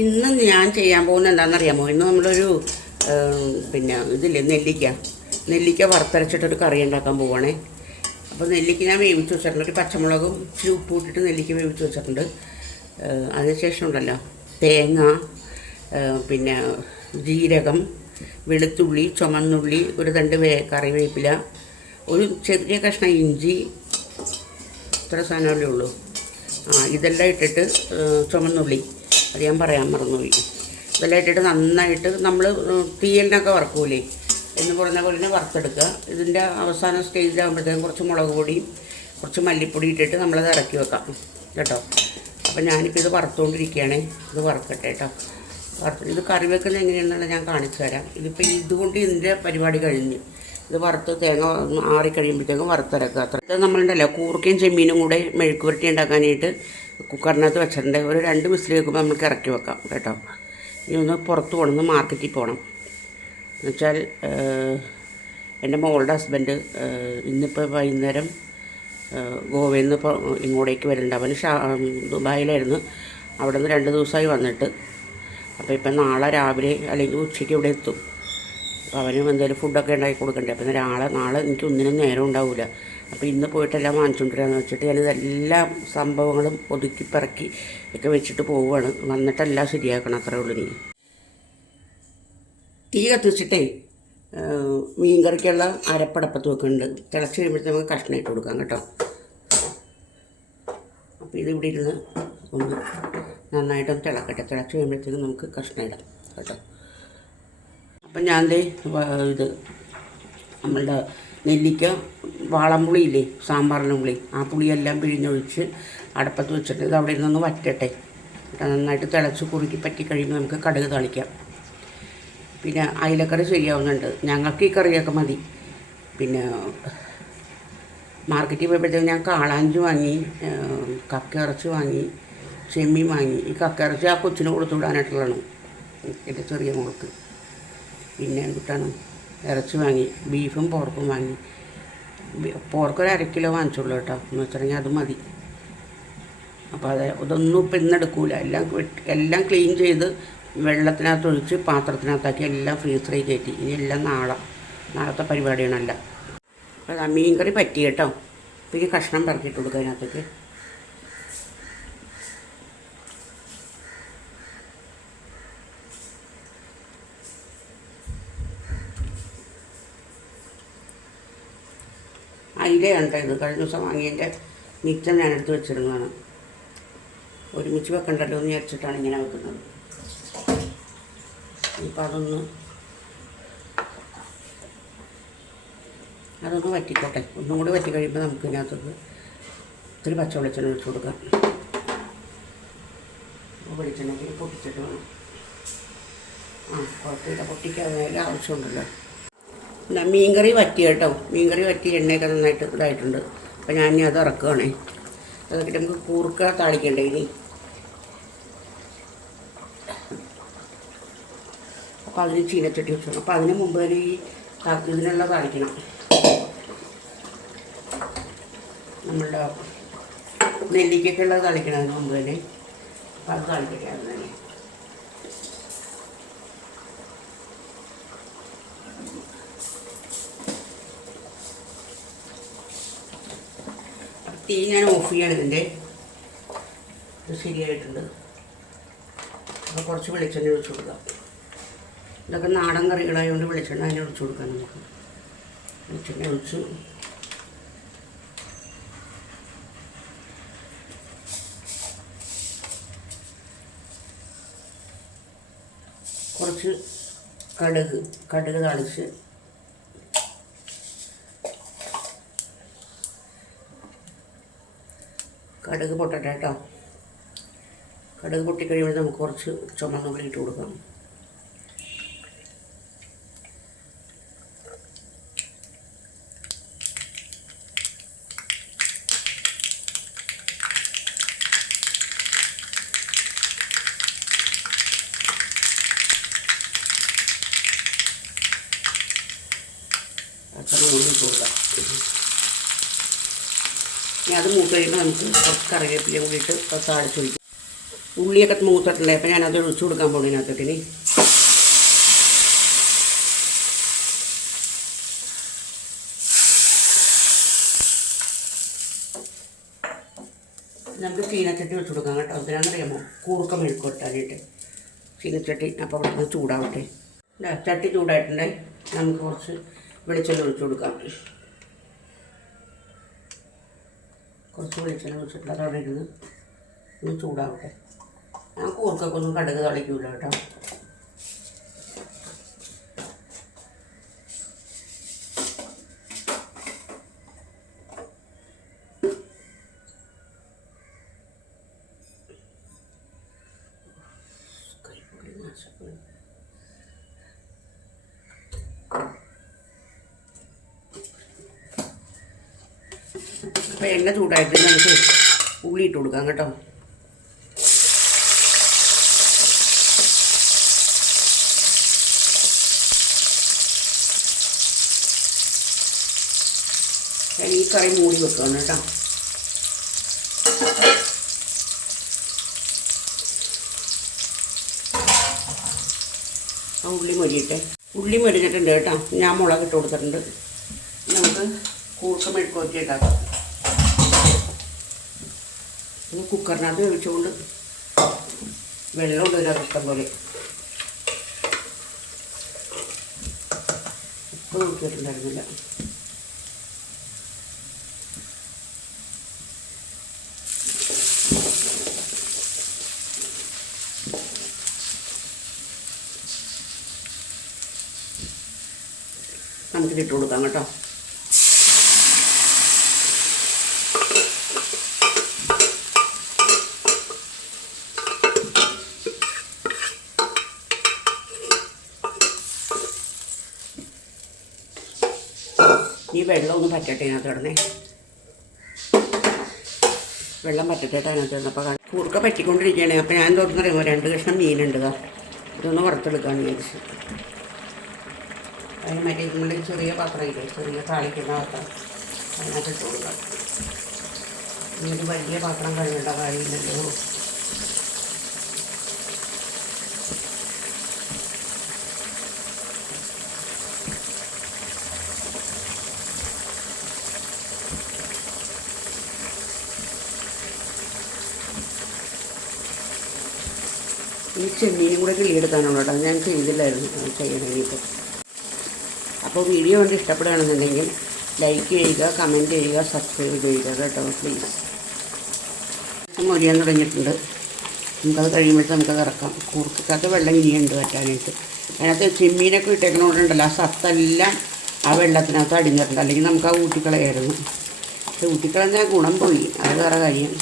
ഇന്ന് ഞാൻ ചെയ്യാൻ പോകുന്ന എന്താണെന്നറിയാമോ? ഇന്ന് നമ്മളൊരു പിന്നെ ഇതില്ലേ നെല്ലിക്ക. നെല്ലിക്ക വറുത്തരച്ചിട്ടൊരു കറി ഉണ്ടാക്കാൻ പോവുകയാണേ അപ്പോൾ നെല്ലിക്ക ഞാൻ വേവിച്ച് വെച്ചിട്ടുണ്ട്. ഒരു പച്ചമുളകും ഇച്ചിരി ഉപ്പ് ഇട്ടിട്ട് നെല്ലിക്ക വേവിച്ച് വെച്ചിട്ടുണ്ട്. അതിനുശേഷം ഉണ്ടല്ലോ തേങ്ങ പിന്നെ ജീരകം വെളുത്തുള്ളി ചുമന്നുള്ളി ഒരു തണ്ട് വേ കറിവേപ്പില ഒരു ചെറിയ കഷ്ണം ഇഞ്ചി ഇത്ര സാധനമല്ലേ ഉള്ളൂ. ആ ഇതെല്ലാം ഇട്ടിട്ട് ചുമന്നുള്ളി. അത് ഞാൻ പറയാൻ മറന്നുപോയി. ഇതെല്ലാം ഇട്ടിട്ട് നന്നായിട്ട് നമ്മൾ തീയലിനൊക്കെ വറക്കൂലേ? എന്ന് പറഞ്ഞ പോലെ തന്നെ വറുത്തെടുക്കുക. ഇതിന്റെ അവസാന സ്റ്റേജിലാകുമ്പോഴത്തേക്കും കുറച്ച് മുളക് പൊടിയും കുറച്ച് മല്ലിപ്പൊടി ഇട്ടിട്ട് നമ്മളത് ഇറക്കി വെക്കാം. കേട്ടോ? അപ്പോൾ ഞാനിപ്പോൾ ഇത് വറുത്തുകൊണ്ടിരിക്കുകയാണേ ഇത് വറുക്കട്ടെ കേട്ടോ. വറുത്ത് ഇത് കറി വെക്കുന്നത് എങ്ങനെയാണെന്നുള്ളത് ഞാൻ കാണിച്ചു തരാം. ഇതിപ്പോൾ ഇതുകൊണ്ട് ഇതിന്റെ പരിപാടി കഴിഞ്ഞ്. ഇത് വറുത്ത് തേങ്ങ ആറിക്കഴിയുമ്പോഴത്തേക്കും വറുത്തിറക്കുക അത്ര നമ്മളുണ്ടല്ലോ കൂർക്കയും ചെമ്മീനും കൂടെ മെഴുക്ക് പുരട്ടി ഉണ്ടാക്കാനായിട്ട് കുക്കറിനകത്ത് വെച്ചിട്ടുണ്ട്. ഒരു രണ്ട് വിസിൽ വെക്കുമ്പോൾ നമുക്ക് ഇറക്കി വെക്കാം കേട്ടോ. ഇനി ഒന്ന് പുറത്ത് പോകണം ഒന്ന് മാർക്കറ്റിൽ പോകണം. എന്നുവെച്ചാൽ എന്റെ മോളുടെ ഹസ്ബൻഡ് ഇന്നിപ്പോൾ വൈകുന്നേരം ഗോവയിൽ നിന്ന് ഇപ്പോൾ ഇങ്ങോട്ടേക്ക് വരുന്നുണ്ട്. അവന് ഷാ ദുബായിലായിരുന്നു. അവിടെ നിന്ന് രണ്ട് ദിവസമായി വന്നിട്ട്. അപ്പോൾ ഇപ്പം നാളെ രാവിലെ അല്ലെങ്കിൽ ഉച്ചയ്ക്ക് ഇവിടെ എത്തും. അപ്പോൾ അവനും എന്തെങ്കിലും ഫുഡൊക്കെ ഉണ്ടാക്കി കൊടുക്കണ്ടേ? അപ്പോൾ നാളെ നാളെ എനിക്ക് ഒന്നിനും നേരം ഉണ്ടാവില്ല അപ്പോൾ ഇന്ന് പോയിട്ടെല്ലാം വാങ്ങിച്ചുകൊണ്ടിരാന്ന് വെച്ചിട്ട് ഞാനിത് എല്ലാ സംഭവങ്ങളും ഒതുക്കി പിറക്കി ഒക്കെ വെച്ചിട്ട് പോവുകയാണ് വന്നിട്ടെല്ലാം ശരിയാക്കണം അത്രേ ഉള്ളൂ നീ തീ കത്തിച്ചിട്ടേ മീൻകറിക്കുള്ള മീൻ കറിക്കുള്ള അരപ്പടപ്പത്ത് വെക്കുന്നുണ്ട് തിളച്ച് കഴിയുമ്പോഴത്തേ നമുക്ക് കഷ്ണം ഇട്ട് കൊടുക്കാം കേട്ടോ. അപ്പോൾ ഇത് ഇവിടെ ഇരുന്ന് ഒന്ന് നന്നായിട്ടൊന്ന് തിളക്കട്ടെ. തിളച്ച് കഴിയുമ്പോഴത്തേക്ക് നമുക്ക് കഷ്ണം ഇടാം കേട്ടോ. അപ്പം ഞാൻ ദേ ഇത് നമ്മളുടെ നെല്ലിക്ക വാളംപുളിയില്ലേ സാമ്പാറിന്റെ പുളി ആ പുളിയെല്ലാം പിഴിഞ്ഞൊഴിച്ച് അടപ്പത്ത് വെച്ചിട്ട് ഇത് അവിടെ ഇരുന്നൊന്ന് വറ്റട്ടെ. നന്നായിട്ട് തിളച്ച് കുറുക്കി പറ്റി കഴിയുമ്പോൾ നമുക്ക് കടുക് തളിക്കാം. പിന്നെ അയിലക്കറി ശരിയാവുന്നുണ്ട്. ഞങ്ങൾക്ക് ഈ കറിയൊക്കെ മതി. പിന്നെ മാർക്കറ്റിൽ പോയപ്പോഴത്തേക്ക് ഞാൻ കാളാഞ്ച് വാങ്ങി ഏഹ്, കക്ക ഇറച്ചി വാങ്ങി ചെമ്മീൻ വാങ്ങി. ഈ കക്ക ഇറച്ചി ആ കൊച്ചിന് കൊടുത്തു വിടാനായിട്ടുള്ളതാണ്. എന്റെ ചെറിയ മോൾക്ക്. പിന്നെ എന്തിട്ടാണ്? ഇറച്ചി വാങ്ങി ബീഫും പോർക്കും വാങ്ങി. പോർക്ക് ഒരു അര കിലോ വാങ്ങിച്ചുള്ളൂ കേട്ടോ. എന്ന് വെച്ചിട്ടുണ്ടെങ്കിൽ അത് മതി. അപ്പോൾ അത് ഇതൊന്നും ഇപ്പം ഇന്ന് എടുക്കൂല. എല്ലാം എല്ലാം ക്ലീൻ ചെയ്ത് വെള്ളത്തിനകത്ത് ഒഴിച്ച് പാത്രത്തിനകത്താക്കി എല്ലാം ഫ്രീസറിൽ കയറ്റി. ഇനി എല്ലാം നാളെ നാളത്തെ പരിപാടിയാണല്ല. അപ്പോൾ മീൻ കറി പറ്റി കേട്ടോ. പിന്നെ കഷ്ണം പറക്കിയിട്ട് കൊടുക്കുക അതിനകത്തേക്ക്. അയിലയാണ് ഇത്. കഴിഞ്ഞ ദിവസം വാങ്ങിയതിന്റെ മിച്ചം ഞാൻ എടുത്ത് വെച്ചിരുന്നതാണ് ഒരുമിച്ച് വെക്കണ്ടല്ലോ എന്ന് വിചാരിച്ചിട്ടാണ് ഇങ്ങനെ വെക്കുന്നത്. ഇപ്പം അതൊന്ന് അതൊന്ന് വറ്റിക്കോട്ടെ. ഒന്നും കൂടി വറ്റി കഴിയുമ്പോൾ നമുക്ക് ഇതിനകത്തൊന്ന് ഇത്തിരി പച്ച വെളിച്ചെണ്ണ ഒഴിച്ചു കൊടുക്കാം. വെളിച്ചെണ്ണയ്ക്ക് പൊട്ടിച്ചിട്ട് വേണം. ആ കുഴപ്പമില്ല. പൊട്ടിക്കാതെ ആവശ്യമുണ്ടല്ലോ. പിന്നെ മീൻകറി വറ്റി കേട്ടോ. മീൻകറി വറ്റി എണ്ണയൊക്കെ നന്നായിട്ട് ഇതായിട്ടുണ്ട്. അപ്പോൾ ഞാൻ ഇനി അത് ഇറക്കുകയാണേ അതൊക്കെ നമുക്ക് കൂർക്ക താളിക്കണ്ടേ ഇനി? അപ്പോൾ അതിന് ചീനച്ചട്ടി വെച്ചോളൂ അപ്പോൾ അതിന് മുമ്പ് തന്നെ ഈ ഇതിനുള്ള താളിക്കണം. നമ്മളുടെ നെല്ലിക്കൊക്കെ ഉള്ളത് താളിക്കണം അതിന് മുമ്പ് തന്നെ. അപ്പോൾ അത് താളിക്കട്ടെ അത് തന്നെ. തീ ഞാൻ ഓഫ് ചെയ്യാണ് ഇതിന്റെ. ഇത് ശരിയായിട്ടുണ്ട്. അപ്പോൾ കുറച്ച് വെളിച്ചെണ്ണ ഒഴിച്ചു കൊടുക്കാം. ഇതൊക്കെ നാടൻ കറികളായതുകൊണ്ട് വെളിച്ചെണ്ണ അതിനെ ഒഴിച്ചു കൊടുക്കാം നമുക്ക്. വെളിച്ചെണ്ണ ഒഴിച്ചു. കുറച്ച് കടുക് കടുക് താളിച്ച് കടുക് പൊട്ടട്ടെ കേട്ടോ. കടുക് പൊട്ടിക്കഴിയുമ്പോൾ നമുക്ക് കുറച്ച് ചുമന്നുള്ളി ഇട്ട് കൊടുക്കാം അത്ര ഉള്ളി ഇട്ട് കൊടുക്കാം ഇനി അത് മൂത്ത് കഴിയുമ്പോൾ നമുക്ക് കുറച്ച് കറിവേപ്പിലയും കൂടി ഇട്ട് അടിച്ചു വയ്ക്കും ഉള്ളിയൊക്കെ മൂത്തിട്ടില്ലേ അപ്പം ഞാനത് ഒഴിച്ചു കൊടുക്കാൻ പോകുന്നതിനകത്തോട്ടിനി നമുക്ക് ചീനച്ചട്ടി വെച്ച് കൊടുക്കാം കേട്ടോ. എന്തിനാണെന്നറിയാമോ? കൂർക്കം മെഴുക്ക് കൊട്ടാനായിട്ട് ചീനച്ചട്ടി അപ്പോൾ അവിടെ നിന്ന് ചൂടാവട്ടെ ചട്ടി ചൂടായിട്ടുണ്ടെങ്കിൽ നമുക്ക് കുറച്ച് വെളിച്ചെണ്ണ ഒഴിച്ചു കൊടുക്കാം. കുറച്ച് വെളിച്ചെണ്ണ വെച്ചിട്ട് അത് അവിടെ ഇരുന്ന് ഒന്ന് ചൂടാവട്ടെ. ഞാൻ കൂർക്കൊക്കെ ഒന്നും കടുക് തളിക്കൂല കേട്ടോ. Thank നാശമായി അപ്പോൾ എണ്ണ ചൂടായിട്ട് നമുക്ക് ഉള്ളി ഇട്ട് കൊടുക്കാം കേട്ടോ. ഈ കറി മൂടി വെക്കുകയാണ് കേട്ടോ. ആ ഉള്ളി മൊരിയട്ടെ. ഉള്ളി മൊരിഞ്ഞിട്ടുണ്ട് കേട്ടോ. ഞാൻ മുളക് ഇട്ട് കൊടുത്തിട്ടുണ്ട്. നമുക്ക് കൂർക്കം മെഴുക്ക് ഉണ്ടാക്കാം ഇത് കുക്കറിനകത്ത് ഒഴിച്ചുകൊണ്ട് വെള്ളം ഇടാം ഇഷ്ടം പോലെ. ഉപ്പ് നോക്കിയിട്ടുണ്ടായിരുന്നില്ല നമുക്കിത് ഇട്ട് കൊടുക്കാം കേട്ടോ. ഈ വെള്ളം ഒന്ന് പറ്റട്ടെ അതിനകത്ത് കിടന്നേ. വെള്ളം പറ്റട്ടെ അതിനകത്ത് കിടന്നപ്പോൾ കൂർക്ക പറ്റിക്കൊണ്ടിരിക്കുകയാണ്. അപ്പോൾ ഞാൻ തോന്നുന്നു അറിയുമോ രണ്ട് കഷ്ണം മീനുണ്ട് ഇതാ. ഇതൊന്ന് പുറത്തെടുക്കാന്ന് വിചാരിച്ചു. അതിന് മറ്റേ നമ്മുടെ ചെറിയ പാത്രമില്ലേ ചെറിയ താളിക്കുന്ന പാത്രം. അതിനകത്ത് ഇട്ട് കൊടുക്കാം ഇങ്ങനെ വലിയ പാത്രം കഴിയേണ്ട കാര്യമില്ലല്ലോ. ഈ ചെമ്മീനും കൂടെ കിളിയെടുക്കാനുള്ള കേട്ടോ. ഞാൻ ചെയ്തില്ലായിരുന്നു ചെയ്യണമെങ്കിൽ അപ്പോൾ വീഡിയോ കണ്ട് ഇഷ്ടപ്പെടുകയാണെന്നുണ്ടെങ്കിൽ ലൈക്ക് ചെയ്യുക കമന്റ് ചെയ്യുക സബ്സ്ക്രൈബ് ചെയ്യുക കേട്ടോ പ്ലീസ് മൊരിയാൻ തുടങ്ങിയിട്ടുണ്ട്. നമുക്കത് കഴിയുമ്പോഴത്തെ നമുക്കത് ഇറക്കാം. കൂർക്കകത്ത് വെള്ളം ഇനിയുണ്ട് വറ്റാനായിട്ട്. അതിനകത്ത് ചെമ്മീനൊക്കെ ഇട്ടേക്കണോണ്ടുണ്ടല്ലോ ആ സത്തെല്ലാം ആ വെള്ളത്തിനകത്ത് അടിഞ്ഞിട്ടുണ്ട്. അല്ലെങ്കിൽ നമുക്ക് ആ ഊട്ടിക്കളയായിരുന്നു. പക്ഷെ ഊട്ടിക്കളഞ്ഞാൽ ഗുണം പോയി. അത് വേറെ കാര്യം.